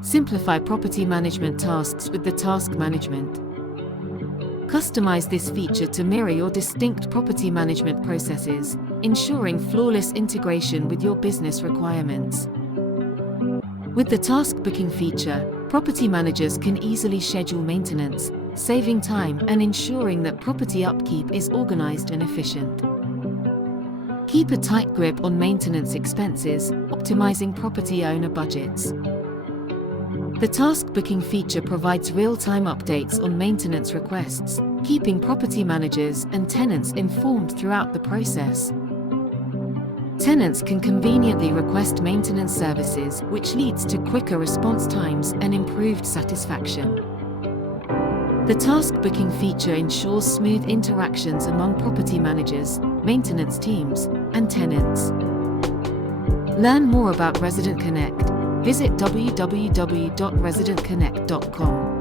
Simplify property management tasks with the task management. Customize this feature to mirror your distinct property management processes, ensuring flawless integration with your business requirements. With the task booking feature, property managers can easily schedule maintenance, saving time and ensuring that property upkeep is organized and efficient. Keep a tight grip on maintenance expenses, optimizing property owner budgets. The task booking feature provides real-time updates on maintenance requests, keeping property managers and tenants informed throughout the process. Tenants can conveniently request maintenance services, which leads to quicker response times and improved satisfaction. The task booking feature ensures smooth interactions among property managers, maintenance teams, and tenants. Learn more about Resident Connect. Visit www.residentconnect.com.